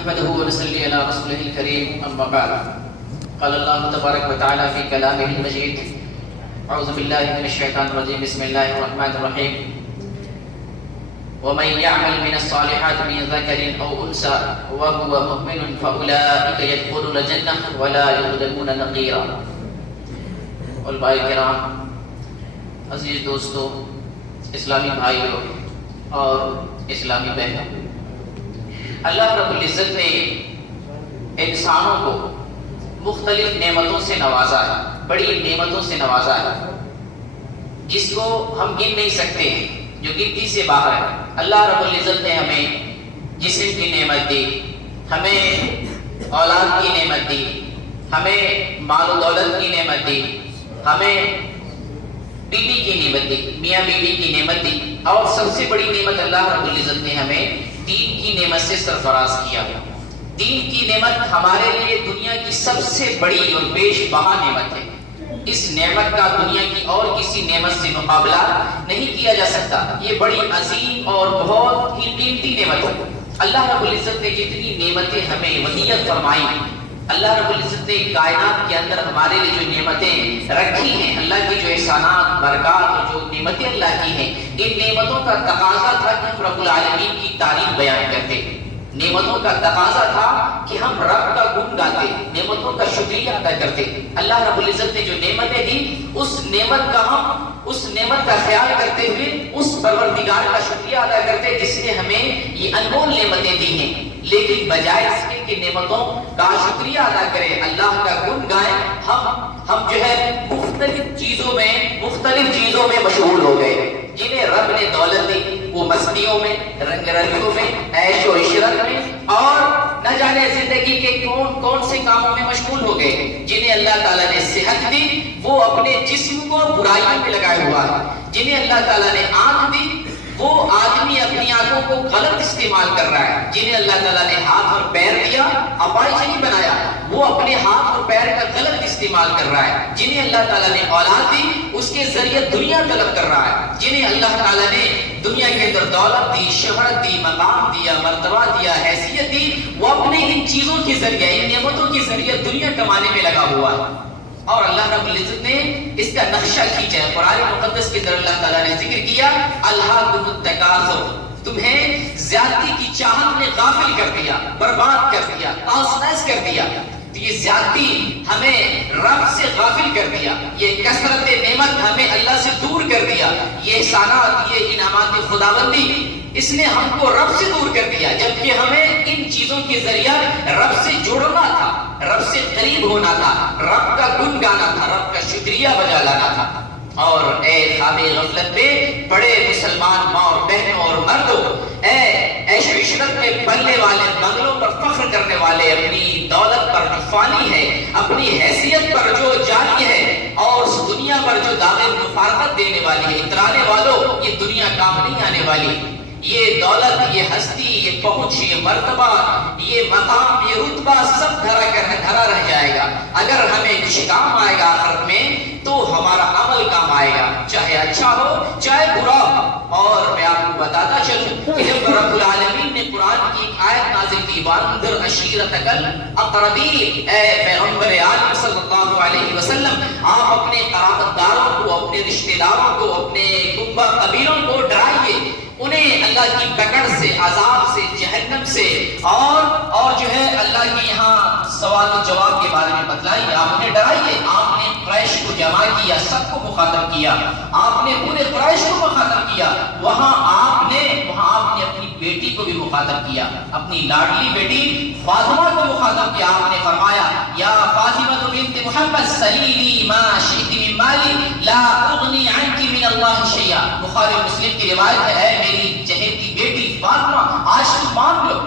نحمده ونصلي على رسوله الكريم أما بعد قال الله تبارك وتعالى في كلامه المجيد أعوذ بالله من الشيطان الرجيم بسم الله الرحمن الرحيم ومن يعمل من الصالحات من ذكر أو أنثى وهو مؤمن فأولئك يدخلون الجنة ولا يظلمون نقيرا. علماء کرام، عزیز دوستو، اسلامی بھائیوں اور اسلامی بہنوں، اللہ رب العزت نے انسانوں کو مختلف نعمتوں سے نوازا ہے، بڑی نعمتوں سے نوازا ہے جس کو ہم گن نہیں سکتے ہیں، جو گنتی سے باہر ہے. اللہ رب العزت نے ہمیں جسم کی نعمت دی، ہمیں اولاد کی نعمت دی، ہمیں مال و دولت کی نعمت دی، ہمیں بیوی کی نعمت دی، میاں بیوی کی نعمت دی، اور سب سے بڑی نعمت اللہ رب العزت نے ہمیں دین کی نعمت سے سرفراز کیا. دین کی نعمت ہمارے لیے دنیا کی سب سے بڑی اور بیش بہا نعمت ہے. اس نعمت کا دنیا کی اور کسی نعمت سے مقابلہ نہیں کیا جا سکتا. یہ بڑی عظیم اور بہت ہی قیمتی نعمت ہے. اللہ رب العزت نے جتنی نعمتیں ہمیں ودیعت فرمائی، اللہ رب العزت نے کائنات کے اندر ہمارے لیے جو نعمتیں رکھی ہیں، اللہ کی جو احسانات، برکات اور جو نعمتیں اللہ کی ہیں، ان نعمتوں کا تقاضا تھا کہ ہم رب العالمین کی تعریف بیان کرتے. نعمتوں کا تقاضا تھا کہ ہم رب کا گن گاتے، نعمتوں کا شکریہ ادا کرتے. اللہ رب العزت نے جو نعمتیں دی، اس نعمت کا خیال کرتے ہوئے اس پروردگار کا شکریہ ادا کرتے جس نے ہمیں یہ انمول نعمتیں دی ہیں. لیکن بجائے اس کے کہ نعمتوں کا شکریہ ادا کریں، اللہ کا گن گائیں، ہم جو ہے مختلف چیزوں میں مشغول ہو گئے. جنہیں رب نے دولت دی وہ مستیوں میں، رنگ رنگیوں میں، عیش و عشرت میں، اور نہ جانے زندگی کے کون سے کاموں میں مشغول ہو گئے. جنہیں اللہ تعالیٰ نے صحت دی وہ اپنے جسم کو برائیوں میں لگایا ہوا ہے. جنہیں اللہ تعالیٰ نے آنکھ دی وہ آدمی اپنی آنکھوں کو غلط استعمال کر رہا ہے. جنہیں اللہ تعالیٰ نے ہاتھ اور پیر دیا، اپائش نہیں بنایا، وہ اپنے ہاتھ اور پیر کا غلط استعمال کر رہا ہے. جنہیں اللہ تعالیٰ نے اولاد دی اس کے ذریعے دنیا طلب کر رہا ہے. جنہیں اللہ تعالیٰ نے دنیا کے اندر دولت دی، شہرت دی، مقام دیا، مرتبہ دیا، حیثیت دی، وہ اپنے ان چیزوں کے ذریعے، ان نعمتوں کے ذریعے دنیا کمانے میں لگا ہوا ہے. اور اللہ رب العزت نے اس کا نقشہ کھینچا ہے. قرآن مقدس کے اندر اللہ تعالیٰ نے ذکر کیا، الہاکم التکاثر، تمہیں زیادتی کی چاہت نے غافل کر دیا، برباد کر دیا، تاؤس کر دیا. تو یہ زیادتی ہمیں رب سے غافل کر دیا، یہ کثرت نعمت ہمیں اللہ سے دور کر دیا، یہ احسانات، یہ انعامات خداوندی، اس نے ہم کو رب سے دور کر دیا. جبکہ ہمیں ان چیزوں کے ذریعہ رب سے جڑنا تھا، رب سے قریب ہونا تھا، رب کا گن گانا تھا، رب کا شکریہ بجا لانا تھا. اور اے خواب غفلت میں پڑے مسلمان ماں اور بہنوں اور مردوں، اے عیش و عشرت میں پلنے والے، بنگلوں پر فخر کرنے والے، اپنی دولت پر جو فانی ہے، اپنی حیثیت پر جو جانی ہے، اور اس دنیا پر جو دعوے مفارقت دینے والی ہے، اترانے والوں، یہ دنیا کام نہیں آنے والی. یہ دولت، یہ ہستی، یہ پہنچ، یہ مرتبہ، یہ مقام، یہ رتبہ سب دھرا رہ جائے گا. اگر ہمیں کچھ کام آئے گا آخرت میں تو ہمارا عمل کام آئے گا، چاہے اچھا ہو چاہے برا ہو. اور میں آپ کو بتاتا چلوں کہ جب رب العالمین نے قرآن کی آیت نازل کی، وَأَنذِرْ عَشِيرَتَكَ الْأَقْرَبِينَ، اے پیغمبر عالم صلی اللہ علیہ وسلم، آپ اپنے قرابت داروں کو، اپنے رشتہ داروں کو، اپنے کنبہ قبیلوں کو ڈرائیے، انہیں اللہ کی پکڑ سے، عذاب سے، جہنم سے، اور جو ہے اللہ کے یہاں سوال و جواب کے بارے میں بتلائیے. آپ انہیں ڈرائیے. آپ نے قریش کو جمع کیا، سب کو مخاطب کیا، آپ نے پورے قریش کو مخاطب کیا. وہاں آپ نے اپنی بیٹی کو بھی مخاطب کیا، اپنی لاڈلی بیٹی فاطمہ کو مخاطب کیا. آپ نے فرمایا، یا فاطمہ بنت محمد سلیلی ما شئت من مالی لا اغنی عنک من اللہ شیئا. بخاری مسلم کی روایت ہے، اے میری چہیتی بیٹی فاطمہ، آج تم مانگ لو،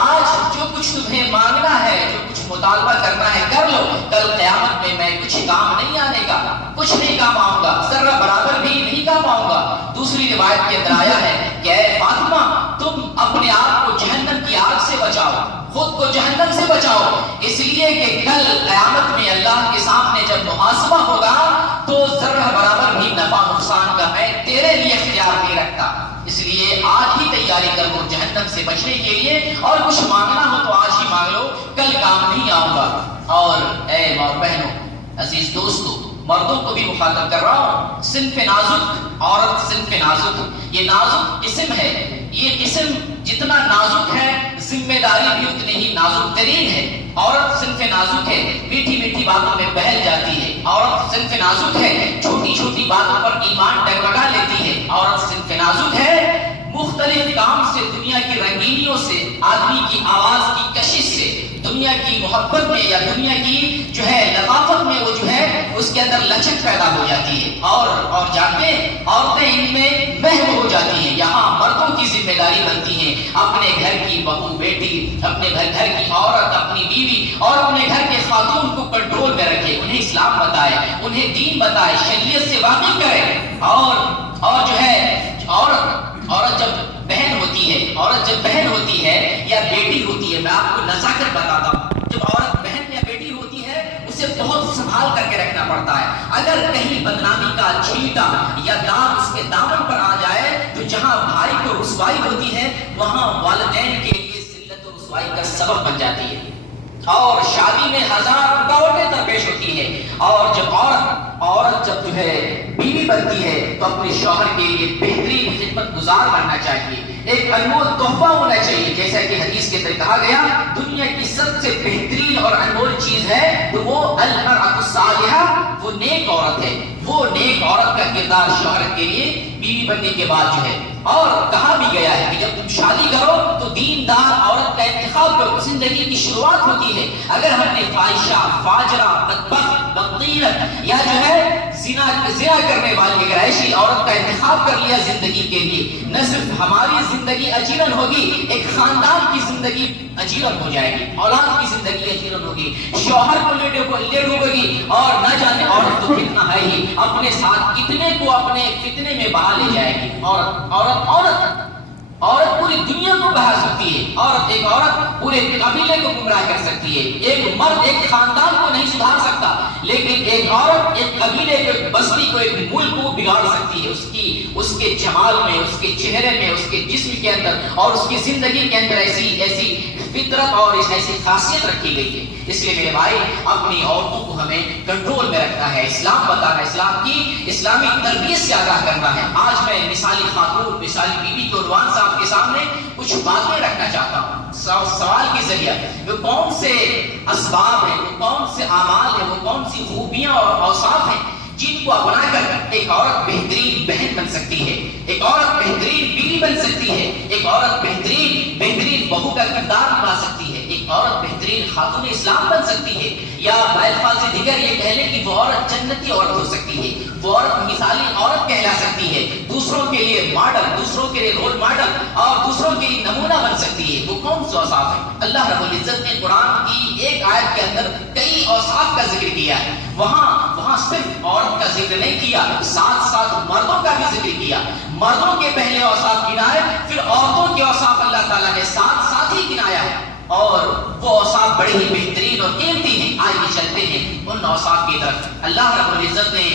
آج جو کچھ تمہیں مانگنا ہے، جو کچھ مطالبہ کرنا ہے کر لو. کل قیامت میں کچھ کام نہیں آنے کا، کچھ نہیں کام آؤں گا، ذرہ برابر بھی نہیں کام آؤں گا. دوسری روایت کے اندر آیا ہے کہ اے فاطمہ، تم اپنے آپ کو جہنم کی آگ سے بچاؤ، خود کو جہنم سے بچاؤ، اس لیے کہ کل قیامت میں اللہ کے سامنے جب محاسبہ ہوگا تو ذرہ برابر بھی نفع نقصان کا میں تیرے لیے اختیار نہیں رکھتا. اس لیے آج ہی تیار تیاری کر لو جہنم سے بچنے کے لیے، اور کچھ مانگنا ہو تو آج ہی مانگ لو، کل کام نہیں آؤں گا۔ اور اے ماں بہنوں، عزیز دوستو، مردوں کو بھی مخاطب کر رہا ہوں، صنف نازک عورت، صنف نازک، یہ نازک اسم ہے، یہ اسم جتنا نازک ہے ذمہ داری بھی اتنی ہی نازک ترین ہے۔ عورت صنف نازک ہے، میٹھی میٹھی باتوں میں بہل جاتی ہے، عورت صنف نازک ہے، چھوٹی چھوٹی باتوں پر ایمان ڈگمگا لیتی ہے، عورت صنف نازک ہے، مختلف کام سے، دنیا کی رنگینیوں سے، آدمی کی آواز کی کشش سے، دنیا کی محبت میں یا دنیا کی جو ہے لطافت میں وہ جو ہے اس کے اندر لچک پیدا ہو جاتی ہے، اور جانتے ہیں عورتیں ان میں محو ہو جاتی ہیں۔ یہاں مردوں کی ذمہ داری بنتی ہے اپنے گھر کی بہو بیٹی، اپنے گھر کی عورت، اپنی بیوی اور اپنے گھر کے خاتون کو کنٹرول میں رکھے، انہیں اسلام بتائے، انہیں دین بتائے، شریعت سے واقف کرے۔ اور جو ہے عورت جب بہن ہوتی ہے یا بیٹی ہوتی ہے، میں آپ کو نزاکت بتاتا ہوں، جب عورت بہن یا بیٹی ہوتی ہے اسے بہت سنبھال کر کے رکھنا پڑتا ہے۔ اگر کہیں بدنامی کا چھینٹا یا داغ اس کے دامن پر آ جائے تو جہاں بھائی کو رسوائی ہوتی ہے وہاں والدین کے لیے ذلت و رسوائی کا سبب بن جاتی ہے، اور شادی میں ہزار رکاوٹیں درپیش ہوتی ہے۔ اور جب عورت جب جو ہے بیوی بنتی ہے تو اپنے شوہر کے لیے بہترین خدمت گزار بننا چاہیے، ایک انمول تحفہ ہونا چاہیے، جیسا کہ حدیث کے اندر کہا گیا دنیا کی سب سے بہترین اور انمول چیز ہے تو وہ المرأۃ الصالحہ، وہ نیک عورت ہے، وہ نیک عورت کا کردار شوہر کے لیے بیوی بننے کے بعد جو ہے۔ اور کہا بھی گیا ہے کہ جب تم شادی کرو تو دیندار عورت کا انتخاب کرو، زندگی کی شروعات ہوتی ہے۔ اگر ہم نے فاحشہ، فاجرہ، بدبخت، بغیرت یا جو ہے زنا کرنے والی اگر ایسی عورت کا انتخاب کر لیا زندگی کے لیے، نہ صرف ہماری زندگی اجیرن ہوگی، ایک خاندان کی زندگی اجیرن ہو جائے گی، اولاد کی زندگی اجیرن ہوگی، شوہر کو لے ڈوبے گی، اور نہ جانے عورت تو کتنا ہے ہی اپنے ساتھ کتنے کو اپنے فتنے میں بہا لے جائے گی۔ عورت پوری دنیا کو بہا سکتی ہے، ایک عورت پورے قبیلے کو گمراہ کر سکتی ہے، ایک مرد ایک خاندان کو نہیں سدھار سکتا، لیکن ایک عورت ایک قبیلے کو، ایک بستی کو، ایک ملک کو بگاڑ سکتی ہے، اس کے جمال میں، اس کے چہرے میں، اس کے جسم کے اندر اور اس کی زندگی کے اندر ایسی فطرت اور ایسی خاصیت رکھی گئی ہے۔ اس لیے میرے بھائی اپنی عورتوں کو ہمیں کنٹرول میں رکھنا ہے، اسلام بتانا ہے، اسلام کی اسلامی تربیت سے آگاہ کرنا ہے۔ آج میں مثالی خاتون، مثالی بیوی کے عنوان صاحب کے سامنے کچھ باتیں رکھنا چاہتا ہوں سوال کے ذریعے۔ وہ کون سے اسباب ہیں، وہ کون سے اعمال ہیں، وہ کون سی خوبیاں اور اوصاف ہیں جن کو اپنا کر ایک عورت بہترین بہن بن سکتی ہے، ایک عورت بہترین بیوی بن سکتی ہے، ایک عورت بہترین بہو کا کردار نبھا سکتی ہے، ایک عورت بہترین خاتون اسلام بن سکتی ہے، یا بالفاظ دیگر یہ کہہ لیں کہ وہ عورت جنتی عورت ہو سکتی ہے، وہ عورت مثالی عورت کہلا سکتی ہے، دوسروں کے لیے ماڈل، دوسروں کے لیے رول ماڈل اور دوسروں کے لیے نمونہ بن سکتی ہے۔ وہ کون سے اوصاف ہیں؟ اللہ رب العزت نے قرآن کی ایک آیت کے اندر کئی اوصاف کا ذکر کیا ہے، وہاں صرف عورت کا ذکر نہیں کیا، ساتھ مردوں کا بھی ذکر کیا، مردوں کے پہلے اوصاف گنائے، پھر عورتوں کے اوصاف اللہ تعالیٰ نے ساتھ ہی گنایا ہے، اور وہ اوصاف بڑے ہی بہترین اور قیمتی ہیں۔ آئیے چلتے ہیں ان اوصاف کی طرف۔ اللہ رب العزت نے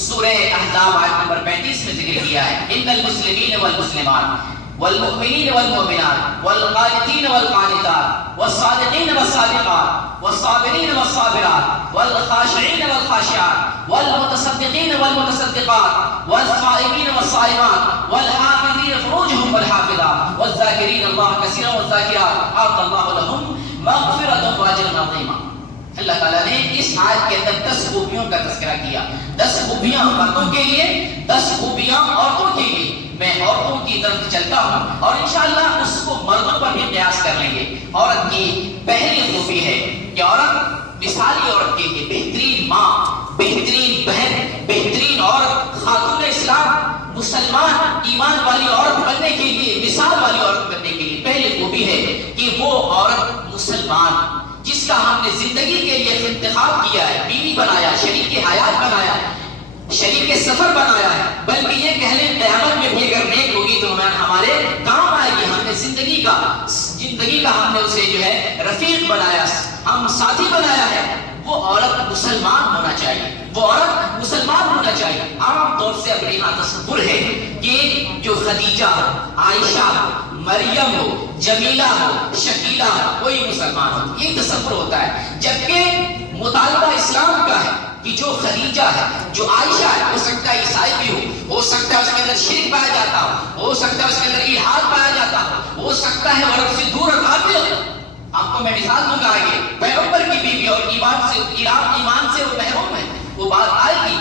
سورہ احزاب آیت نمبر 35 میں ذکر کیا ہے، ان المسلمین والمسلمات والمؤمنین والمؤمنات والقانتین والقانتات والصادقین والصادقات والصابرین والصابرات والخاشعین والخاشعات والمتصدقین والمتصدقات والصائمین والصائمات والحافظین فروجهم والحافظات والذاکرین اللہ کثیرا والذاکرات اعد اللہ لهم مغفرۃ واجرا عظیما۔ اللہ تعالیٰ نے اس آیت کے اندر 10 خوبیوں کا تذکرہ کیا، 10 خوبیاں مردوں کے لیے، 10 خوبیاں عورتوں کے لیے۔ میں عورتوں کی طرف چلتا ہوں اور انشاءاللہ اس کو مردوں پر بھی قیاس کر لیں گے۔ عورت کی پہلی خوبی ہے کہ عورت مثالی عورت کے لیے بہترین ماں، بہترین بہن، بہترین عورت، خاتون اسلام، مسلمان ایمان والی عورت بننے کے لیے، مثال والی عورت بننے کے لیے پہلی خوبی ہے کہ وہ عورت مسلمان جس کا ہم نے زندگی کے لیے انتخاب کیا ہے، بیوی بنایا، شریک حیات بنایا، شریک سفر بنایا ہے، بلکہ یہ کہہ لیں قیامت میں بھی اگر نیک ہوگی تو ہمارے کام آئے گی۔ ہم نے زندگی کا ہم نے اسے جو ہے رفیق بنایا، ہم ساتھی بنایا ہے۔ وہ عورت مسلمان ہونا چاہیے، وہ عورت مسلمان ہونا چاہیے۔ عام طور سے اپنے یہاں تصور ہے کہ جو خدیجہ، عائشہ، مریم ہو، جمیلہ ہو، شکیلہ ہو، کوئی مسلمان ہو، یہ تصور ہوتا ہے. جبکہ مطالبہ اسلام کا ہے کہ جو خدیجہ ہے، جو عائشہ ہے، ہو سکتا ہے عیسائی بھی ہو سکتا ہے اس کے اندر شرک پایا جاتا ہو سکتا ہے اس کے اندر الحاد پایا جاتا ہو سکتا ہے وہ رب سے دور اور غافل ہو. آپ کو میں مثال دوں گا آگے، پیغمبر کی بیوی اور ایمان سے وہ محروم ہے، وہ بات آئے گی.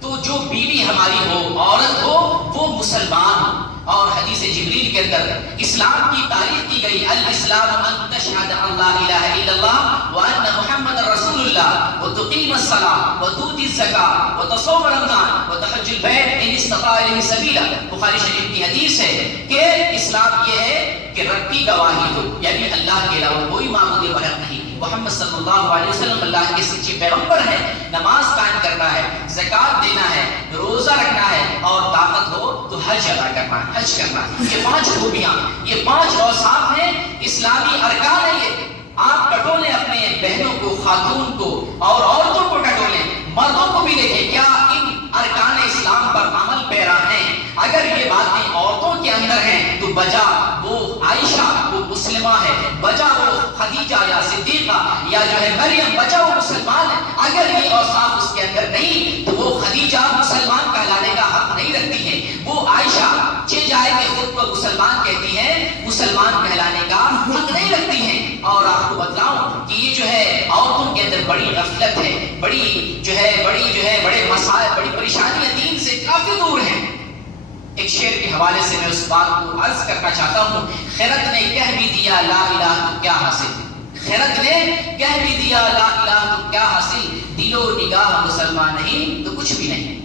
تو جو بیوی ہماری ہو، عورت ہو، وہ مسلمان ہو. اور حدیث جبریل کے اندر اسلام کی تعریف کی گئی، الاسلام ان تشہد ان لا الہ الا اللہ وان محمد رسول اللہ وتقیم الصلاۃ وتؤتی الزکاۃ وتصوم رمضان وتحج البیت ان استطاع الیہ سبیلا. بخاری شریف کی حدیث ہے کہ اسلام یہ ہے کہ رب کی گواہی ہو، یعنی اللہ کے علاوہ کوئی معبود برحق نہیں، محمد صلی اللہ علیہ وسلم اللہ کے سچے پیغمبر ہیں، نماز قائم کرنا ہے، زکوٰۃ دینا ہے، روزہ رکھنا ہے، اور طاقت ہو تو حج ادا کرنا ہے، حج کرنا ہے. یہ 5 خوبیاں، یہ 5 اوصاف ہیں، اسلامی ارکان ہیں. یہ آپ ٹٹولیں اپنے بہنوں کو، خاتون کو اور عورتوں کو ٹٹولیں، مردوں کو بھی دیکھیں کیا ان ارکان اسلام پر عمل پیرا ہیں. اگر یہ باتیں عورتوں کے اندر ہیں تو بجا وہ عائشہ وہ مسلمہ ہے، بجا وہ خدیجہ یا صدیقہ یا جو ہے مریم، بجا وہ مسلمان ہے. اگر یہ اوصاف اس کے اندر نہیں تو وہ خدیجہ مسلمان کہلانے کا حق نہیں رکھتی ہے، وہ عائشہ جائے کہ خود کو مسلمان کہتی ہیں، مسلمان کہلانے کا حق نہیں رکھتی ہیں. اور آپ کو بتلاؤں کہ یہ جو ہے عورتوں کے اندر بڑی غفلت ہے، بڑے مسائل، بڑی پریشانیاں دین سے کافی دور ہیں. ایک شعر کے حوالے سے میں اس بات کو عرض کرنا چاہتا ہوں، خیرت نے کہہ بھی دیا لا الہ تو کیا حاصل، خیرت نے کہہ بھی دیا لا الہ تو کیا حاصل، دل و نگاہ مسلمان نہیں تو کچھ بھی نہیں.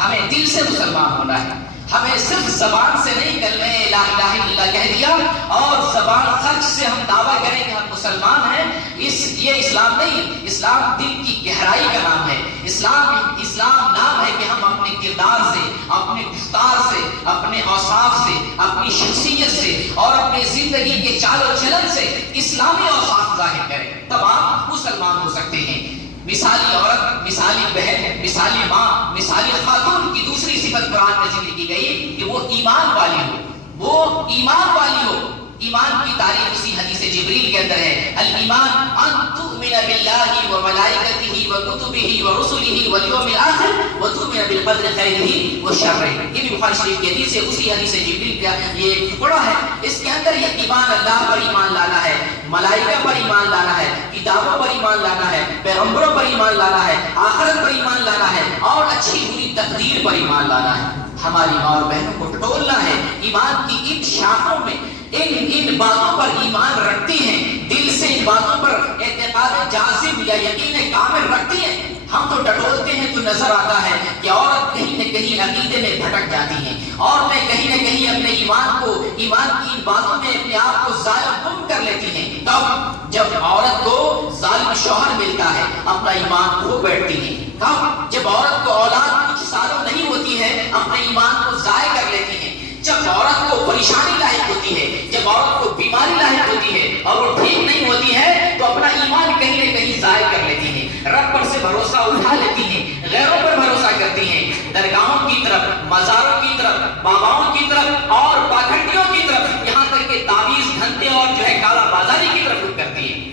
ہمیں دل سے مسلمان ہونا ہے، ہمیں صرف زبان سے نہیں کلمہ لا الہ الا اللہ کہہ دیا اور زبان خرچ سے ہم دعویٰ کریں کہ ہم مسلمان ہیں. یہ اسلام نہیں. اسلام دل کی گہرائی کا نام ہے. اسلام نام ہے کہ ہم اپنے کردار سے، اپنے گفتار سے، اپنے اوصاف سے، اپنی شخصیت سے اور اپنی زندگی کے چال و چلن سے اسلامی اوصاف ظاہر کریں، تب آپ مسلمان ہو سکتے ہیں. مثالی عورت، مثالی بہن، مثالی ماں، مثالی خاتون کی دوسری صفت قرآن میں ذکر کی گئی کہ وہ ایمان والی ہو، وہ ایمان والی ہو. ایمان کی تعریف اسی حدیث جبریل کے اندر ہے، الایمان ان تؤمن باللہ وملائکتہ وکتبہ ورسلہ والیوم الآخر وتؤمن بالقدر خیرہ وشرہ. یہ بھی بخاری شریف کی حدیث ہے، اسی حدیث جبریل کا یہ ٹکڑا ہے. اس کے اندر یہ ایمان اللہ پر ایمان لانا ہے، ملائکہ پر ایمان لانا ہے، کتابوں پر ایمان لانا ہے، پیغمبروں پر ایمان لانا ہے، آخرت پر ایمان لانا ہے اور اچھی بری تقدیر پر ایمان لانا ہے. ہماری ماں اور بہنوں کو ٹٹولنا ہے ایمان کی ان شاخوں میں، ان باتوں پر ایمان رکھتی ہیں، دل سے ان باتوں پر اعتقاد جازم یا یقین کامل رکھتی ہیں. ہم تو ٹٹولتے ہیں تو نظر آتا ہے کہ عورت کہیں نہ کہیں عقیدے میں بھٹک جاتی ہیں، عورتیں کہیں نہ کہیں اپنے ایمان کی ان باتوں میں اپنے آپ کو ضائع گم کر لیتی ہیں. تب جب عورت کو ظالم شوہر ملتا ہے اپنا ایمان کھو بیٹھتی ہیں. تب جب عورت کو اولاد کچھ سالوں نہیں ہوتی ہے اپنے ایمان کو ضائع کر لیتی ہیں. جب عورت کو پریشانی لاحق ہوتی ہے، جب عورت کو بیماری لاحق ہوتی ہے اور وہ ٹھیک نہیں ہوتی ہے تو اپنا ایمان کہیں نہ کہیں ضائع کر لیتی ہیں، رب پر سے بھروسہ اٹھا لیتی ہیں، غیروں پر بھروسہ کرتی ہیں، درگاہوں کی طرف، مزاروں کی طرف، باباؤں کی طرف اور پاکھنڈیوں کی طرف، یہاں تک کہ تعویذ دھندے اور جو ہے کالا بازاری کی طرف رخ کرتی ہیں.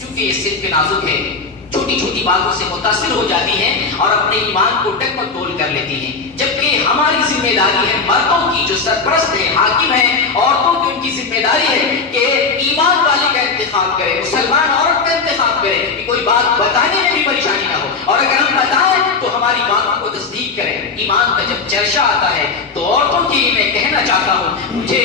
چونکہ یہ صنف نازک ہے، چھوٹی چھوٹی باتوں سے متاثر ہو جاتی ہیں اور اپنے ایمان کو ٹکمک ٹول کر لیتی ہیں. جبکہ ہماری ذمہ داری ہے مردوں کی جو سرپرست ہیں، حاکم ہیں، عورتوں کی ان کی ذمہ داری ہے کہ ایمان والے کا انتخاب کرے، مسلمان عورت کا انتخاب کرے کہ کوئی بات بتانے میں بھی پریشانی نہ ہو، اور اگر ہم بتائیں تو ہماری باتوں کو تصدیق کریں. ایمان کا جب چرچا آتا ہے تو عورتوں کے لیے میں کہنا چاہتا ہوں، مجھے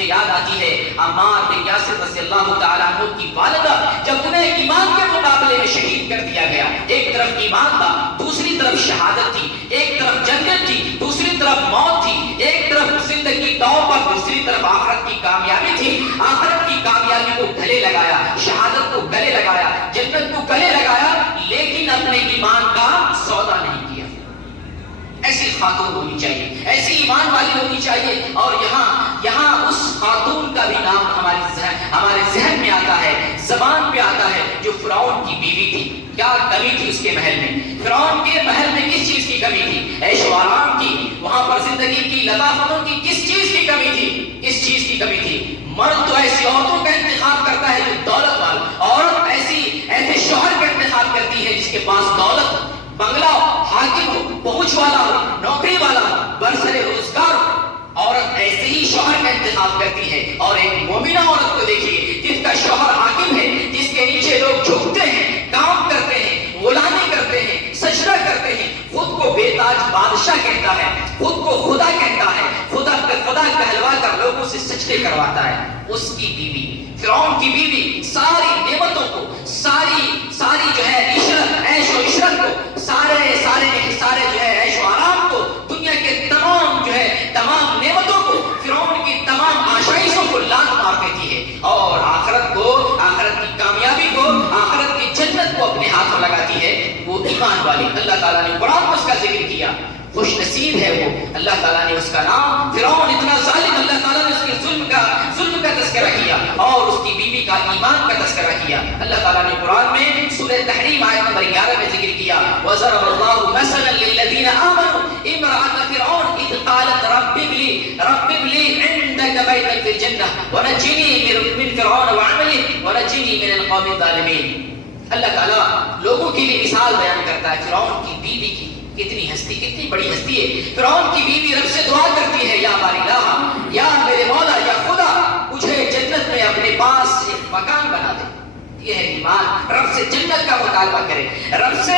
یاد آتی ہے عمار بن یاسر رضی اللہ تعالیٰ عنہ کی والدہ، جب انہیں ایمان کے مقابلے میں شہید کر دیا گیا. ایک طرف ایمان تھا، دوسری طرف شہادت تھی، ایک طرف جنت تھی، دوسری طرف موت تھی، ایک طرف زندگی توبہ، دوسری طرف آخرت کی کامیابی تھی. آخرت کی کامیابی کو گلے لگایا، شہادت کو گلے لگایا، جنت کو گلے لگایا، لیکن اپنے ایمان کا سودا نہیں کیا. ایسی خاتون ہونی چاہیے، ایسی ایمان والی ہونی چاہیے. اور یہاں اس خاتون کا بھی نام ہمارے ذہن میں آتا ہے، زبان پہ آتا ہے، جو فرعون کی بیوی تھی. کیا کمی تھی اس کے محل میں؟ فرعون کے محل میں کس چیز کی کمی تھی؟ عیش و آرام کی، وہاں پر زندگی کی لطافتوں کی کس چیز کی کمی تھی، اس چیز کی کمی تھی، مرد تو ایسی عورتوں کا انتخاب کرتا ہے جو دولت والا، عورت ایسے شوہر کا انتخاب کرتی ہے جس کے پاس دولت ہو، بنگلہ ہو، حاکم ہو، پہنچ والا ہو، نوکری والا ہو، برسر روزگار ہو، عورت ایسے ہی شوہر کا انتخاب کرتی ہے۔ اور ایک مومنہ عورت کو دیکھیے جس کا شوہر حاکم ہے، جس کے نیچے لوگ جھکتے ہیں، کام کرتے ہیں، غلامی کرتے ہیں، سجدہ کرتے ہیں، خود کو بے تاج بادشاہ کہتا ہے، خود کو خدا کہتا ہے، خدا کہلوا کر لوگوں سے سجدے کرواتا ہے، اس کی بیوی، فرعون کی بیوی، ساری نعمتوں کو، ساری جو ہے عشرت، عیش و عشرت کو، سارے جو ہے عیش و آرام کو، دنیا کے تمام نعمتوں کو، فرعون کی تمام آشائشوں کو لات مار دیتی ہے، اور آخرت کی کامیابی کو، آخرت کی جنت کو اپنے ہاتھوں لگاتی ہے وہ ایمان والی۔ اللہ تعالیٰ نے قرآن میں اس کا ذکر کیا، خوش نصیب ہے وہ، اللہ تعالیٰ نے اس کا نام، فرعون اتنا ظالم، اللہ تعالیٰ نے اس کے ظلم کا تذکرہ کیا اور اس کی بیوی کا ایمان کا تذکرہ کیا۔ اللہ تعالیٰ نے قرآن میں سورہ تحریم آیت نمبر 11 میں ذکر کیا، وَضَرَبَ اللَّهُ مَثَلًا لِلَّذِينَ آمَنُوا امْرَأَتَ فِرْعَوْنَ إِذْ قَالَتْ رَبِّ ابْنِ لِي عِندَكَ بَيْتًا فِي الْجَنَّةِ وَنَجِّنِي مِنْ فِرْعَوْنَ وَعَمَلِهِ وَنَجِّنِي مِنَ الْقَوْمِ الظَّالِمِينَ۔ اللہ تعالیٰ لوگوں کے لیے مثال بیان کرتا ہے فرعون کی بیوی کی، کتنی بڑی ہستی ہے۔ فرعون کی بیوی رب سے دعا کرتی ہے، یا باری الہ، یا میرے مولا، یا خدا، مجھے جنت میں اپنے پاس ایک مکان بنا دے۔ یہ ہے ایمان، رب سے جنت کا مطالبہ کرے، رب سے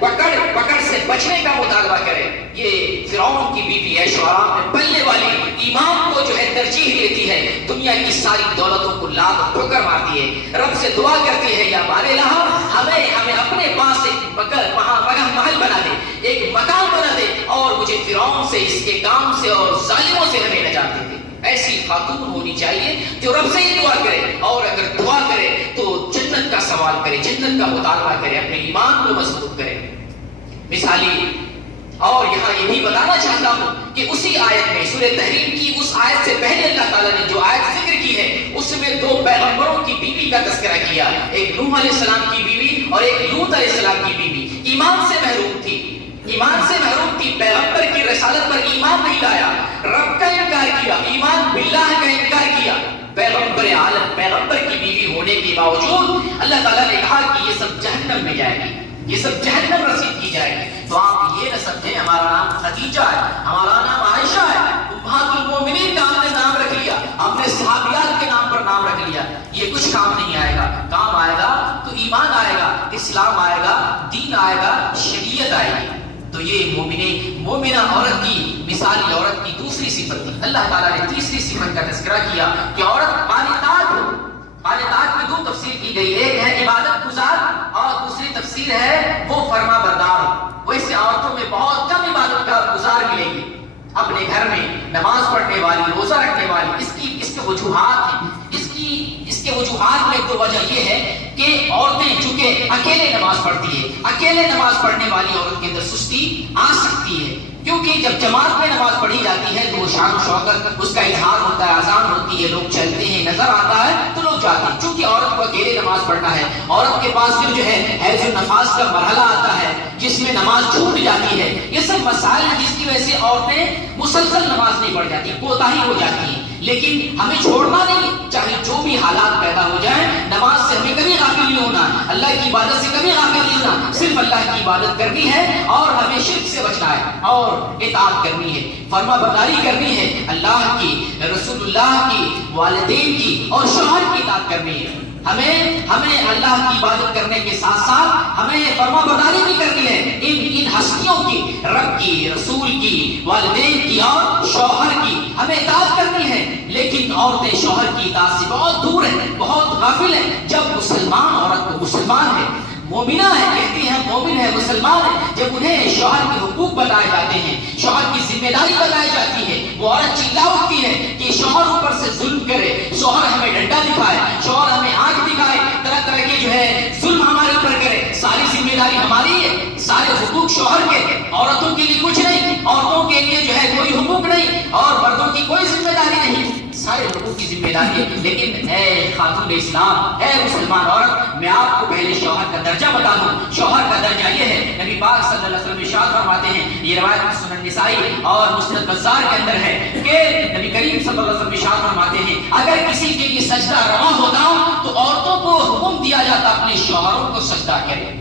پکڑ سے بچنے کا مطالبہ کرے۔ یہ فرعون کی بیوی عیش و آرام میں پلنے والی، ایمان کو جو ہے ترجیح دیتی ہے، دنیا کی ساری دولتوں کو لات ٹھوکر مارتی ہے، رب سے دعا کرتی ہے، یا بارے الہ، ہمیں اپنے پاس ایک محل بنا دے، ایک مکان بنا دے، اور مجھے فرعون سے، اس کے کام سے اور ظالموں سے ہمیں نجات دے دے۔ ایسی خاتون ہونی چاہیے جو رب سے ہی دعا کرے، اور اگر دعا کرے تو جنت کا سوال کرے، جنت کا مطالبہ کرے، اپنے ایمان کو مضبوط کرے۔ مثالی اور یہاں یہ بھی بتانا چاہتا ہوں کہ اسی آیت میں، سورہ تحریم کی اس آیت سے پہلے اللہ تعالیٰ نے جو آیت ذکر کی ہے، اس میں دو پیغمبروں کی بیوی کا تذکرہ کیا، ایک نوح علیہ السلام کی بیوی اور ایک لوط علیہ السلام کی بیوی۔ ایمان سے محروم تھی، پیغمبر کی رسالت پر ایمان نہیں لایا، رب کا انکار کیا، ایمان باللہ کا انکار کیا۔ پیغمبر عالم، پیغمبر کی بیوی ہونے کے باوجود اللہ تعالیٰ نے کہا کہ یہ سب جہنم میں جائے گی، یہ سب جہنم رسید کی جائے گی۔ تو آپ یہ نہ سمجھیں ہمارا نام خدیجہ ہے، ہمارا نام عائشہ ہے، امہات المومنین کا ہم نے نام رکھ لیا، ہم نے صحابیات کے نام پر نام رکھ لیا، یہ کچھ کام نہیں آئے گا۔ کام آئے گا تو ایمان آئے گا، اسلام آئے گا، دین آئے گا، شریعت آئے گی۔ تو یہ مومنہ عورت کی، مثالی عورت کی دوسری صفت تھی۔ اللہ تعالیٰ نے تیسری صفت کا تذکرہ کیا کہ عورت قانتات ہو۔ قانتات کی دو تفسیر کی گئی، ایک ہے عبادت گزار اور دوسری تفسیر ہے وہ فرما بردار ہو۔ ویسے عورتوں میں بہت کم عبادت کا گزار ملے گی، اپنے گھر میں نماز پڑھنے والی، روزہ رکھنے والی۔ اس کے وجوہات ہیں، اس کے وجوہات میں تو وجہ یہ ہے کہ عورتیں چونکہ اکیلے نماز پڑھتی ہے، اکیلے نماز پڑھنے والی عورت کے اندر سستی آ سکتی ہے، کیونکہ جب جماعت میں نماز پڑھی جاتی ہے تو وہ شان و شوکت اس کا اظہار ہوتا ہے، اذان ہوتی ہے، لوگ چلتے ہیں، نظر آتا ہے تو لوگ جاتے ہیں۔ چونکہ عورت کو اکیلے نماز پڑھنا ہے، عورت کے پاس پھر جو ہے حیض و نفاس کا مرحلہ آتا ہے جس میں نماز چھوٹ جاتی ہے، یہ سب مسائل ہیں جس کی وجہ سے عورتیں مسلسل نماز نہیں پڑھ جاتی، کوتاہی ہو جاتی ہیں۔ لیکن ہمیں چھوڑنا نہیں، چاہے جو بھی حالات پیدا ہو جائیں، نماز سے ہمیں کبھی غافل نہیں ہونا، اللہ کی عبادت سے کبھی غافل نہیں ہونا، صرف اللہ کی عبادت کرنی ہے اور ہمیں شرک سے بچنا ہے اور اطاعت کرنی ہے، فرما برداری کرنی ہے، اللہ کی، رسول اللہ کی، والدین کی اور شوہر کی اطاعت کرنی ہے۔ ہمیں اللہ کی عبادت کرنے کے ساتھ ساتھ ہمیں فرما برداری بھی کرنی ہے ان ہستیوں کی، رب کی، رسول کی، والدین کی اور شوہر کی ہمیں اطاعت کرنی ہے۔ لیکن عورتیں شوہر کی اطاعت سے بہت دور ہیں، بہت غافل ہیں۔ جب مسلمان عورت کو، مسلمان ہے، مومنہ ہے، کہتی ہیں مومن ہے، مسلمان ہے، جب انہیں شوہر کے حقوق بتائے جاتے ہیں، شوہر کی ذمہ داری بتائی جاتی ہے، وہ عورت چلا اٹھتی ہے کہ شوہر اوپر سے ظلم کرے، شوہر ہمیں ڈنڈا دکھائے، شوہر ہمیں آنکھ دکھائے، طرح طرح کے جو ہے ظلم ہمارے اوپر کرے، ساری ذمہ داری ہماری ہے، سارے حقوق شوہر کے، عورتوں کے لیے کچھ نہیں، عورتوں کے لیے جو ہے کوئی حقوق نہیں اور مردوں کی کوئی ذمہ داری نہیں، سارے لوگوں کی ذمہ داری ہے، لیکن اے خاتون اسلام، اے مسلمان عورت، میں آپ کو پہلے شوہر کا درجہ بتا دوں۔ شوہر کا درجہ یہ ہے، نبی پاک صلی اللہ علیہ وسلم ارشاد فرماتے ہیں، یہ روایت سنن نسائی اور مسند بزار کے اندر ہے کہ نبی کریم صلی اللہ علیہ وسلم ارشاد فرماتے ہیں، اگر کسی کے لیے سجدہ روا ہوتا تو عورتوں کو حکم دیا جاتا اپنے شوہروں کو سجدہ کرے۔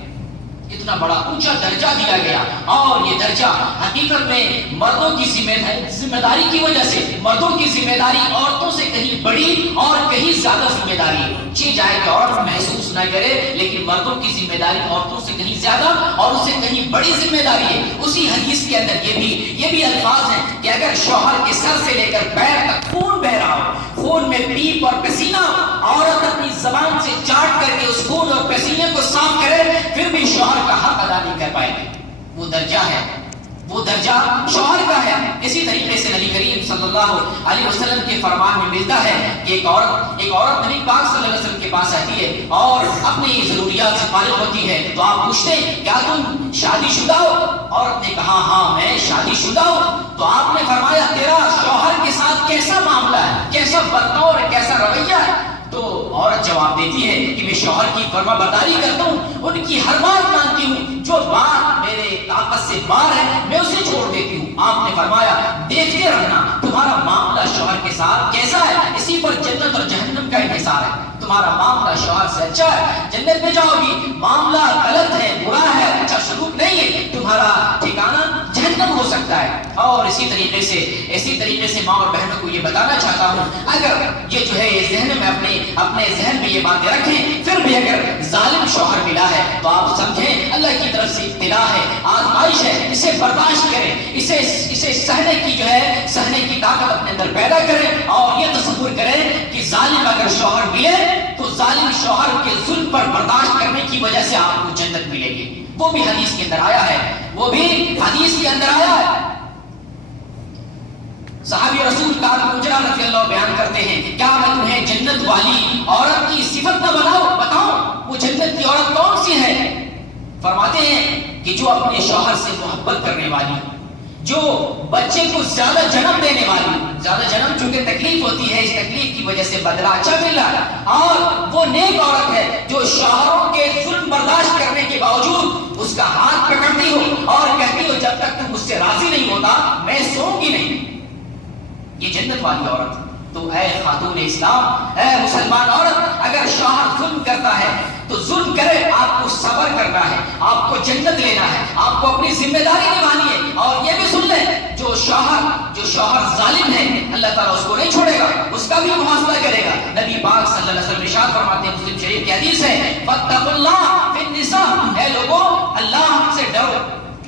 اتنا بڑا اونچا درجہ دیا گیا، اور یہ درجہ حقیقت میں مردوں کی ذمہ داری کی وجہ سے، مردوں کی ذمہ داری عورتوں سے کہیں بڑی اور کہیں زیادہ ذمہ داری ہے۔ چاہے کہ عورت محسوس نہ کرے، لیکن مردوں کی ذمہ داری عورتوں سے کہیں زیادہ اور اس سے کہیں بڑی ذمہ داری ہے۔ اسی حدیث کے اندر یہ بھی الفاظ ہیں کہ اگر شوہر کے سر سے لے کر پیر تک خون بہ رہا ہو، خون میں پیپ اور پسینہ، عورت اپنی زبان سے چاٹ کر کے اس خون اور پسینے کو صاف کرے، پھر بھی شوہر کا حق ادا نہیں کر پائے گی۔ وہ درجہ ہے، وہ درجہ شوہر کا ہے۔ اسی طریقے سے نبی کریم صلی اللہ علیہ وسلم کے فرمان میں ملتا ہے کہ ایک عورت نبی پاک صلی اللہ علیہ وسلم کے پاس آتی ہے اور اپنی ضروریات سے فارغ ہوتی ہے، تو آپ پوچھتے ہیں کیا تم شادی شدہ ہو؟ عورت نے کہا ہاں میں شادی شدہ ہوں۔ تو آپ نے فرمایا تیرا شوہر کے ساتھ کیسا معاملہ ہے، کیسا برتاؤ اور کیسا رویہ ہے؟ تو عورت جواب دیتی ہے کہ میں شوہر کی فرما برداری کرتا ہوں، ان کی ہر بات مانتی ہوں، جو بات میرے طاقت سے باہر ہے میں اسے چھوڑ دیتی ہوں۔ آپ نے فرمایا دیکھتے رہنا تمہارا معاملہ شوہر کے ساتھ کیسا ہے، اسی پر جنت اور جہنم کا انحصار ہے۔ تمہارا معاملہ شوہر سے اچھا ہے جنت میں جاؤ گی، معاملہ غلط ہے، برا ہے، اچھا سلوک نہیں ہے، تمہارا ٹھکانہ جہنم ہو سکتا ہے۔ اور اسی طریقے سے ماں اور بہنوں کو یہ بتانا چاہتا ہوں، اگر یہ جو ہے یہ ذہن میں اپنے ذہن میں یہ باتیں رکھیں، پھر بھی اگر ظالم شوہر ملا ہے تو آپ سمجھیں اللہ کی طرف سے ابتلا ہے، آزمائش ہے، اسے برداشت کریں، اسے سہنے کی طاقت اپنے اندر پیدا کریں، اور یہ تصور کریں کہ ظالم اگر شوہر ملے تو ظالم شوہر کے ظلم پر برداشت کرنے کی وجہ سے آپ کو جنت ملے گی۔ وہ بھی حدیث کے اندر آیا ہے، صحابی رسول کعب بن عجرہ رضی اللہ بیان کرتے ہیں، کیا میں تمہیں جنت والی عورت کی صفت نہ بتاؤں؟ وہ جنت کی عورت کون سی ہے؟ فرماتے ہیں کہ جو اپنے شوہر سے محبت کرنے والی، جو بچے کو زیادہ جنم دینے والی، زیادہ جنم چونکہ تکلیف ہوتی ہے، اس تکلیف کی وجہ سے بدلہ اچھا مل رہا ہے، اور وہ نیک عورت ہے جو شوہروں کے ظلم برداشت کرنے کے باوجود اس کا ہاتھ پکڑتی ہو اور کہتی ہو جب تک تم مجھ سے راضی نہیں ہوتا میں سوؤں گی نہیں، یہ جنت والی عورت۔ تو اے خاتون اسلام، اے مسلمان عورت، اگر شوہر ظلم کرتا ہے تو ظلم کرے، آپ کو صبر کرنا ہے، آپ کو جنت لینا ہے، آپ کو اپنی ذمہ داری نبھانی ہے۔ اور یہ بھی سن لیں، جو شوہر ظالم ہے اللہ تعالیٰ اس کو نہیں چھوڑے گا، اس کا بھی محاسبہ کرے گا۔ نبی پاک صلی اللہ علیہ وسلم ارشاد فرماتے ہیں، مسلم شریف کی حدیث ہے، فاتقوا اللہ فی النساء، اے لوگوں اللہ سے ڈرو،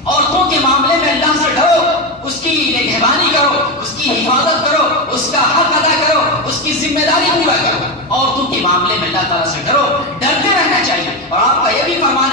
عورتوں کے معاملے میں اللہ سے ڈرو، اس کی نگہبانی کرو، اس کی حفاظت کرو، اس کا حق ادا کرو، اس کی ذمہ داری پورا کرو، عورتوں کے معاملے میں اللہ تعالیٰ سے ڈرو، ڈرتے رہنا چاہیے۔ اور آپ کا یہ بھی فرمان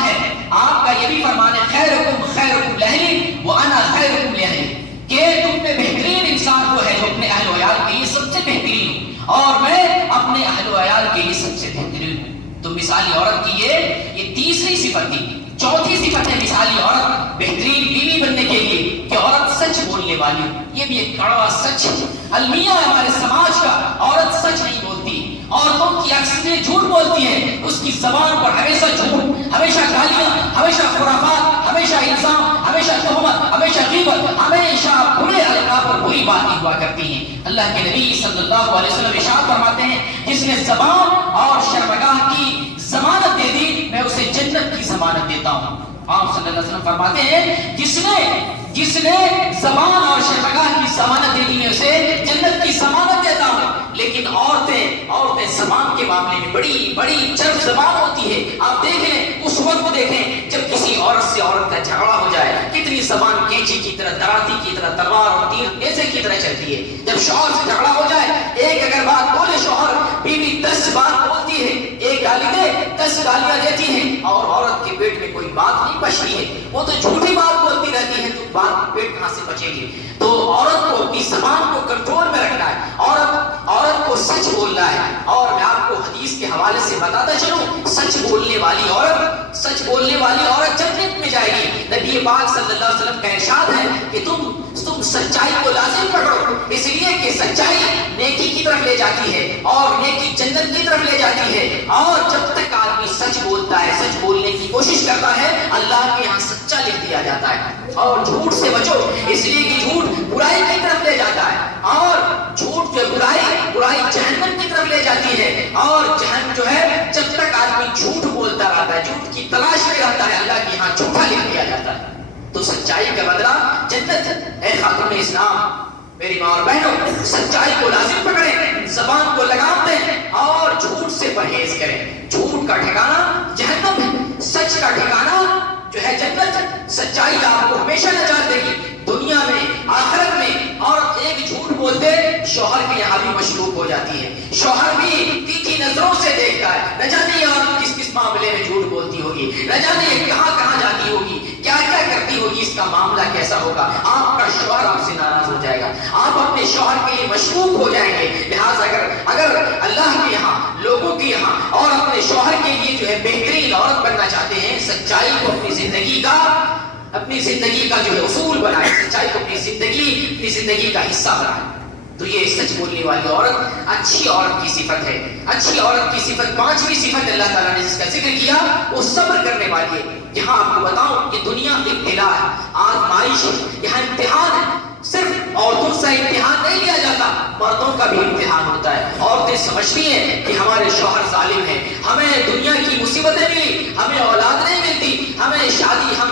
ہے خیرکم خیرکم لأہلی وانا خیرکم لأہلی، کہ تم میں بہترین انسان وہ ہے جو اپنے اہل و عیال کے لیے سب سے بہترین ہوں، اور میں اپنے اہل و عیال کے لیے سب سے بہترین ہوں۔ تو مثالی عورت کی یہ تیسری صفت تھی۔ چوتھی صفت ہے مثالی عورت بہترین بیوی بننے کے لیے کہ عورت سچ بولنے والی ہو۔ یہ بھی ایک کڑوا سچ ہے، المیہ ہمارے سماج کا، عورت سچ نہیں بولتی، عورتوں کی اکثریت جھوٹ بولتی ہے، اس کی زبان پر ہمیشہ جھوٹ، ہمیشہ گالیاں، ہمیشہ خرافات، ہمیشہ الزام، ہمیشہ تہمت، ہمیشہ غیبت، ہمیشہ برے القاب اور بری باتیں ہوا کرتی ہیں۔ اللہ کے نبی صلی اللہ علیہ وسلم ارشاد فرماتے ہیں، جس نے زبان اور شرمگاہ کی ضمانت دے دی میں اسے جنت کی ضمانت دیتا ہوں۔ آپ صلی اللہ علیہ وسلم فرماتے ہیں جس نے زبان اور شرمگاہ کی ضمانت دے دی میں اسے جنت کی ضمانت دیتا ہوں۔ لیکن عورتیں زبان کے معاملے میں بڑی چرب زبان ہوتی ہے۔ آپ دیکھیں، اس وقت دیکھیں جب کسی عورت سے عورت کا جھگڑا ہو جائے، کتنی زبان کینچی کی طرح، دراتی کی طرح، تلوار اور تیر نیزے کی طرح چلتی ہے۔ جب شوہر سے جھگڑا ہو جائے، ایک اگر بات بولے شوہر، بیوی 10 بات بولتی ہے، ایک گالی دے 10 گالیاں دیتی ہیں، اور عورت کے پیٹ میں کوئی بات نہیں بچتی ہے، وہ تو جھوٹی بات بولتی رہتی ہے، تو بات پیٹ کہاں سے بچے گی؟ تو عورت کو اپنی زبان کو کنٹرول میں رکھنا ہے، عورت کو سچ بولنا ہے۔ اور میں آپ کو حدیث کے حوالے سے بتاتا چلوں، سچ بولنے والی عورت جنت میں جائے گی۔ نبی پاک صلی اللہ علیہ وسلم کا ارشاد ہے کہ تم تم سچائی کو لازم پکڑو، اس لیے کہ سچائی نیکی کی طرف لے جاتی ہے اور نیکی جنت کی طرف لے جاتی ہے۔ اور جب تک آدمی سچ بولتا ہے، سچ بولنے کی کوشش کرتا ہے، اللہ کے یہاں سچا لکھ دیا جاتا ہے۔ اور جھوٹ سے بچو، اس لیے کہ جھوٹ برائی کی طرف لے جاتا ہے، اور جھوٹ جو برائی جہنم کی طرف لے جاتی ہے۔ اور جہنم جو ہے، جب تک آدمی جھوٹ بولتا رہتا ہے، جھوٹ کی تلاش میں رہتا ہے، اللہ کے یہاں جھوٹا لکھ دیا جاتا ہے۔ تو سچائی کا بدلہ جنت۔ اے خاتون اسلام، میری ماں اور بہنوں، سچائی کو لازم پکڑیں، زبان کو لگام دیں اور جھوٹ سے پرہیز کریں۔ جھوٹ کا ٹھکانہ جہنم ہے، سچ کا ٹھکانہ جو ہے جنت۔ سچائی آپ کو ہمیشہ نجات دے گی، دنیا میں، آخرت میں۔ اور ایک جھوٹ بولتے شوہر کے یہاں بھی مشروب ہو جاتی ہے، شوہر بھی تیکھی نظروں سے دیکھتا ہے، نہ جانے اور کس معاملے میں جھوٹ بولتی ہوگی، نہ جانے کہاں جاتی ہوگی، کیا کرتی ہوگی، اس کا معاملہ کیسا ہوگا۔ آپ کا شوہر آپ سے ناراض ہو جائے گا، آپ اپنے شوہر کے لیے مشکوک ہو جائیں گے۔ لہٰذا اگر اللہ کے یہاں، لوگوں کے یہاں اور اپنے شوہر کے لیے جو ہے بہترین عورت بننا چاہتے ہیں، سچائی کو اپنی زندگی کا جو ہے اصول بنائے، سچائی کو اپنی زندگی کا حصہ بنائے۔ تو یہ سچ بولنے والی عورت اچھی عورت کی صفت ہے۔ اچھی عورت کی صفت، پانچویں صفت اللہ تعالیٰ نے جس کا ذکر کیا، وہ صبر کرنے والی ہے۔ یہاں آپ کو بتاؤں کہ دنیا ابتلا ہے، آزمائش ہے، یہاں امتحان ہے۔ صرف عورتوں سے امتحان نہیں لیا جاتا، مردوں کا بھی امتحان ہوتا ہے۔ عورتیں سمجھتی ہیں کہ ہمارے شوہر ظالم ہیں، ہمیں دنیا کی مصیبتیں ملی، ہمیں اولاد نہیں ملتی، ہم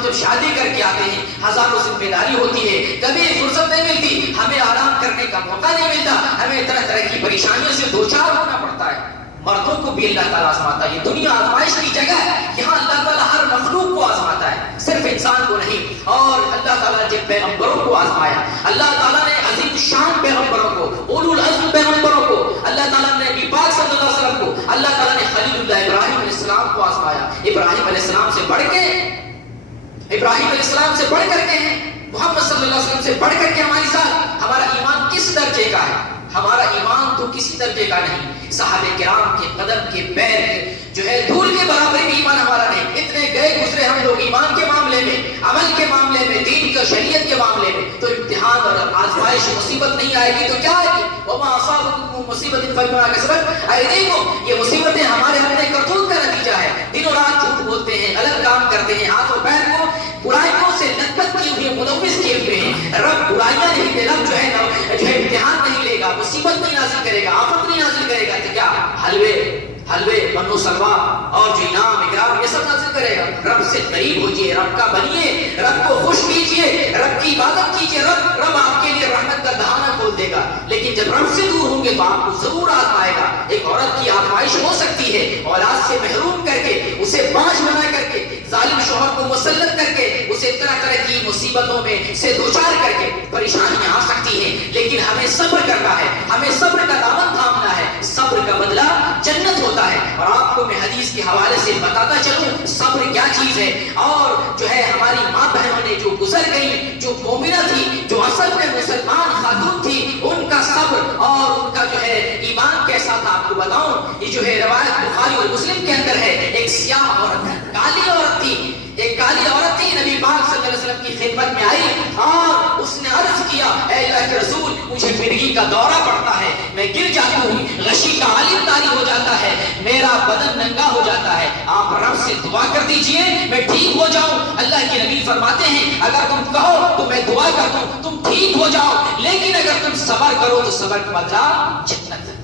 جب شادی کر کے آتے ہیں ہزاروں ذمہ داری ہوتی ہے، کبھی فرصت نہیں ملتی، ہمیں آرام کرنے کا موقع نہیں ملتا، ہمیں طرح کی پریشانیوں سے دوچار ہونا پڑتا ہے۔ مردوں کو بھی اللہ تعالیٰ آزماتا ہے۔ یہ دنیا آزمائش کی جگہ ہے، یہاں اللہ تعالیٰ ہر مخلوق کو آزماتا ہے، صرف انسان کو نہیں۔ اور اللہ تعالیٰ نے پیغمبروں کو آزمایا، اللہ تعالیٰ نے عظیم شان پیغمبروں کو، اولو العزم پیغمبروں کو، اللہ تعالیٰ نے نبی پاک صلی اللہ علیہ وسلم کو، اللہ تعالیٰ نے خلیل اللہ ابراہیم علیہ السلام کو آزمایا۔ ابراہیم علیہ السلام سے بڑھ کر کے ہیں، محمد صلی اللہ علیہ وسلم سے بڑھ کر کے ہماری ذات، ہمارا ایمان کس درجے کا ہے؟ ہمارا ایمان تو کسی درجے کا نہیں۔ صحابہ کرام کے قدم کے پیر جو ہے دھول کے برابر بھی ایمان ہمارا نہیں۔ اتنے گئے گزرے ہم لوگ ایمان کے معاملے میں، عمل کے معاملے میں، دین کا شریعت کے معاملے میں۔ تو امتحان اور آزمائش مصیبت نہیں آئے گی تو کیا آئے گی؟ وما اصابکم مصیبت فبما کسبت ایدیکم، یہ مصیبتیں ہمارے اپنے کرتوت کا نتیجہ ہے۔ دن اور رات جھوٹ بولتے ہیں، غلط کام کرتے ہیں، ہاتھ اور پیر کو برائیوں سے لطمت کیے ہوئے، ملوث کیے ہوئے ہیں۔ رب برائیاں نہیں دے، رب جو ہے امتحان نہیں لے گا، مصیبت نہیں نازل کرے گا، آفت نہیں نازل کرے گا، تو کیا حلوے منو سلوا اور جو انعام اکرام یہ سب نازل کرے گا۔ رب سے قریب ہوجئے، رب کا بنیے، رب کو خوش کیجئے، رب کی عبادت کیجئے، رب آپ کے لیے رحمت کا دہانہ کھول دے گا۔ لیکن جب رب سے دور ہوں گے تو آپ کو ضرور آزمائے گا۔ ایک عورت کی آزمائش ہو سکتی ہے، اولاد سے محروم کر کے، اسے باج بنا کر کے، ظالم شوہر کو مسلط کر کے، اسے طرح کی مصیبتوں میں سے دوچار کر کے پریشانیاں آ سکتی ہیں۔ لیکن ہمیں صبر کرنا ہے، ہمیں صبر کا دامن تھامنا ہے۔ صبر کا بدلہ جنت ہوتا ہے۔ اور آپ کو میں حدیث کے حوالے سے بتاتا چلوں صبر کیا چیز ہے۔ اور جو ہے ہماری ماں بہنوں نے جو گزر گئی، جو مومنہ تھی، جو اصل میں مسلمان خاتون تھی، ان کا صبر اور ان کا جو ہے ایمان کیسا تھا آپ کو بتاؤں۔ یہ جو ہے روایت بخاری اور مسلم کے اندر ہے۔ ایک سیاہ عورت، کالی عورت تھی، ایک کالی عورت تھی، نبی پاک صلی اللہ علیہ وسلم کی خدمت میں آئی اور اس نے عرض کیا، اے اللہ کے رسول، مجھے مرگی کا دورہ پڑتا ہے، میں گر جاتی ہوں، غشی کا عالم طاری ہو جاتا ہے، میرا بدن ننگا ہو جاتا ہے، آپ رب سے دعا کر دیجئے میں ٹھیک ہو جاؤں۔ اللہ کے نبی فرماتے ہیں اگر تم کہو تو میں دعا کر دوں تم ٹھیک ہو جاؤ، لیکن اگر تم صبر کرو تو صبر کا بدلہ جنت۔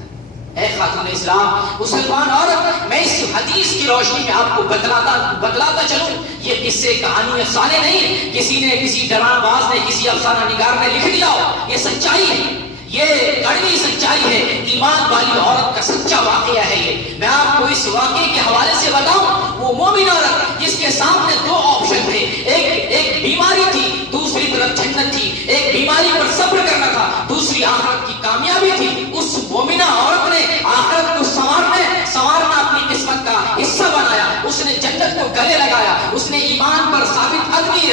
اے خاتون اسلام، مسلمان عورت، میں اس حدیث کی روشنی میں آپ کو بتلاتا چلوں، یہ قصے کہانی افسانے نہیں، کسی ڈرانا باز نے، کسی افسانہ نگار نے لکھ دیا ہو، یہ سچائی ہے، یہ کڑوی سچائی ہے، ایمان والی عورت کا سچا واقعہ ہے یہ۔ میں آپ کو اس واقعے کے حوالے سے بتاؤں، وہ مومن عورت جس کے سامنے دو آپشن تھے، ایک بیماری تھی، دوسری طرف جنت تھی۔ ایک بیماری پر صبر کرنا تھا، دوسری آخرت کی کامیابی تھی۔ اس مومنہ عورت نے آخرت کو سنوارنا اپنی قسمت کا حصہ بنایا، اس نے جنت کو گلے لگایا، اس نے ایمان پر ثابت قدمی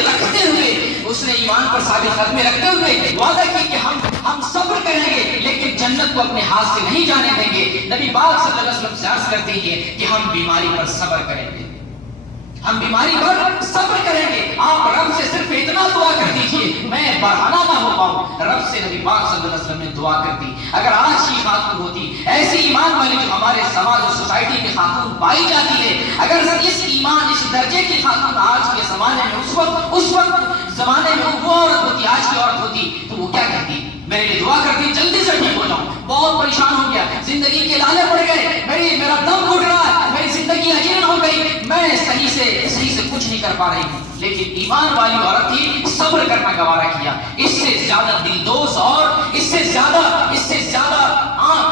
رکھتے ہوئے وعدہ کی کہ ہم صبر کریں گے لیکن جنت کو اپنے ہاتھ سے نہیں جانے دیں گے۔ نبی پاک صلی اللہ علیہ وسلم سے عرض کرتے ہیں کہ ہم بیماری پر صبر کریں گے، ہم بیماری پر صبر کریں گے. آپ رب سے صرف اتنا دعا کر دیجئے میں برہنہ نہ ہو پاؤں. رب سے نبی پاک صلی اللہ علیہ وسلم نے دعا کر دی. اگر آج کی خاتون ہوتی ایسی ایمان والی جو ہمارے سماج اور سوسائٹی میں خاتون پائی جاتی ہے، اگر اس ایمان اس درجے کی خاتون آج کے زمانے میں اس وقت زمانے میں وہ عورت ہوتی، آج کی عورت ہوتی، تو وہ کیا کہتی؟ میرے لیے دعا کرتی جلدی سے ٹھیک ہو جاؤں، بہت پریشان ہو گیا، زندگی کے لالے پڑ گئے، میرا دم گھٹ رہا ہے، میری زندگی عجیب ہو گئی، میں صحیح سے کچھ نہیں کر پا رہی ہوں. لیکن ایمان والی عورت تھی، صبر کرنا گوارا کیا. اس سے زیادہ دلدوز اور اس سے زیادہ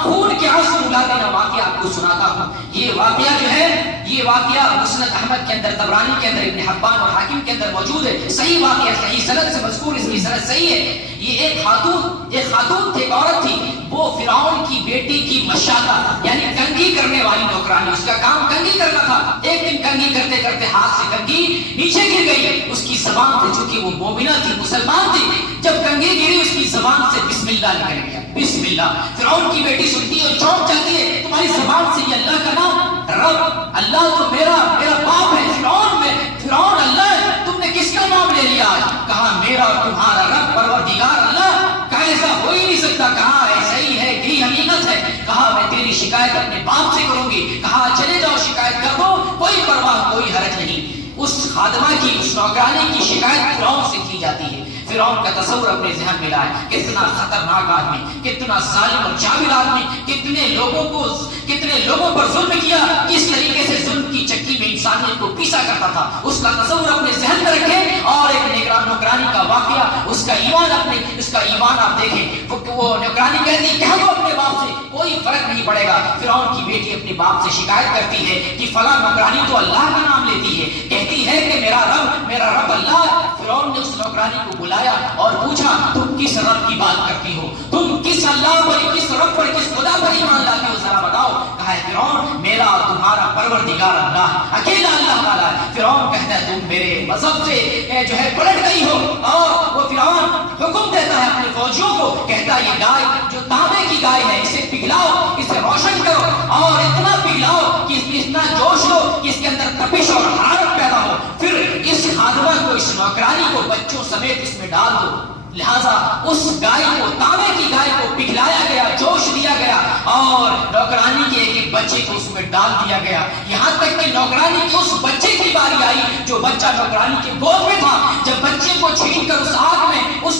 خون کے آنسو رلا دینا واقعہ آپ کو سناتا ہوں. یہ واقعہ جو ہے، یہ واقعہ مسند احمد کے اندر، طبرانی کے اندر، ابن حبان اور حاکم کے اندر موجود ہے. صحیح واقعہ، صحیح سند سے مذکور، اس کی سند صحیح ہے. یہ ایک خاتون تھی، ایک عورت تھی، وہ فرعون کی بیٹی کی مشاطہ یعنی کنگھی کرنے والی نوکرانی. اس کا کام کنگھی کرنا تھا. ایک دن کنگھی کرتے کرتے ہاتھ سے کنگھی نیچے گر گئی. اس کی زبان سے، چونکہ وہ مومنہ تھی، مسلمان تھی، جب کنگھی گری اس کی زبان سے بسم اللہ نکل گیا. بسم اللہ. فرعون کی بیٹی سنتی ہے اور چونک جاتی ہے، تمہاری زبان سے یہ اللہ کا نام، رب اللہ تو میرا باپ ہے، فرعون اللہ ہے، تم نے کس کا نام لے لیا آج؟ کہا میرا اور تمہارا رب پروردگار اللہ کا ایسا ہو ہی نہیں سکتا. کہا ایسا ہی ہے، یہی حقیقت ہے. کہا میں تیری شکایت اپنے باپ سے کروں گی. کہا چلے جاؤ شکایت کر دو، کوئی پرواہ کوئی حرج نہیں. اس خادمہ کی، اس نوکرانی کی شکایت فرعون سے کی جاتی ہے. فرعون کا تصور اپنے ذہن میں لائے، کتنا خطرناک آدمی، کتنا ظالم اور جابر آدمی، کتنے لوگوں پر ظلم کیا، کس طریقے سے ظلم کی چکی میں انسانیت کو پیسا کرتا تھا. اس کا تصور اپنے ذہن میں رکھیں اور ایک نوکرانی کا واقعہ، اس کا ایمان آپ دیکھیں. وہ نوکرانی کہتی ہے کہہ دو اپنے باپ سے، کوئی فرق نہیں پڑے گا. فرعون کی بیٹی اپنے باپ سے شکایت کرتی ہے کہ فلاں نوکرانی تو اللہ کا نام لیتی ہے، کہتی ہے کہ میرا رب اللہ. فرعون نے اس نوکرانی کو بلایا اور پوچھا تم کس رب کی بات کرتی ہو، تم کس اللہ پر، کس رب پر، کس خدا پر ایمان لاتی ہو، ذرا بتاؤ. کہا ہے فرعون میرا اور تمہارا پروردگار اللہ، اکیلا اللہ تعالیٰ ہے. فرعون کہتا ہے تم میرے مذہب سے جو ہے پلٹ گئی ہو. اور وہ فرعون حکم دیتا ہے اپنے فوجیوں کو، کہتا ہے یہ گائے جو تانبے کی گائے ہے اسے پگھلاؤ، اسے روشن کرو اور اتنا پگھلاؤ کہ اتنا جوش لو کہ اس کے اندر تپش اور حرارت پیدا ہو. پھر اس خادمہ کو، اس نوکرانی کو بچوں سمیت اس میں ڈال دو. لہذا اس گائے کو، تانبے کی گائے کو پگھلایا گیا، جوش دیا گیا اور نوکرانی کے ایک بچے کو اس میں ڈال دیا گیا. یہاں تک کہ نوکرانی کے اس بچے کی باری آئی جو بچہ نوکرانی کے گود میں تھا. جب بچے کو چھین کر اس آگ میں، اس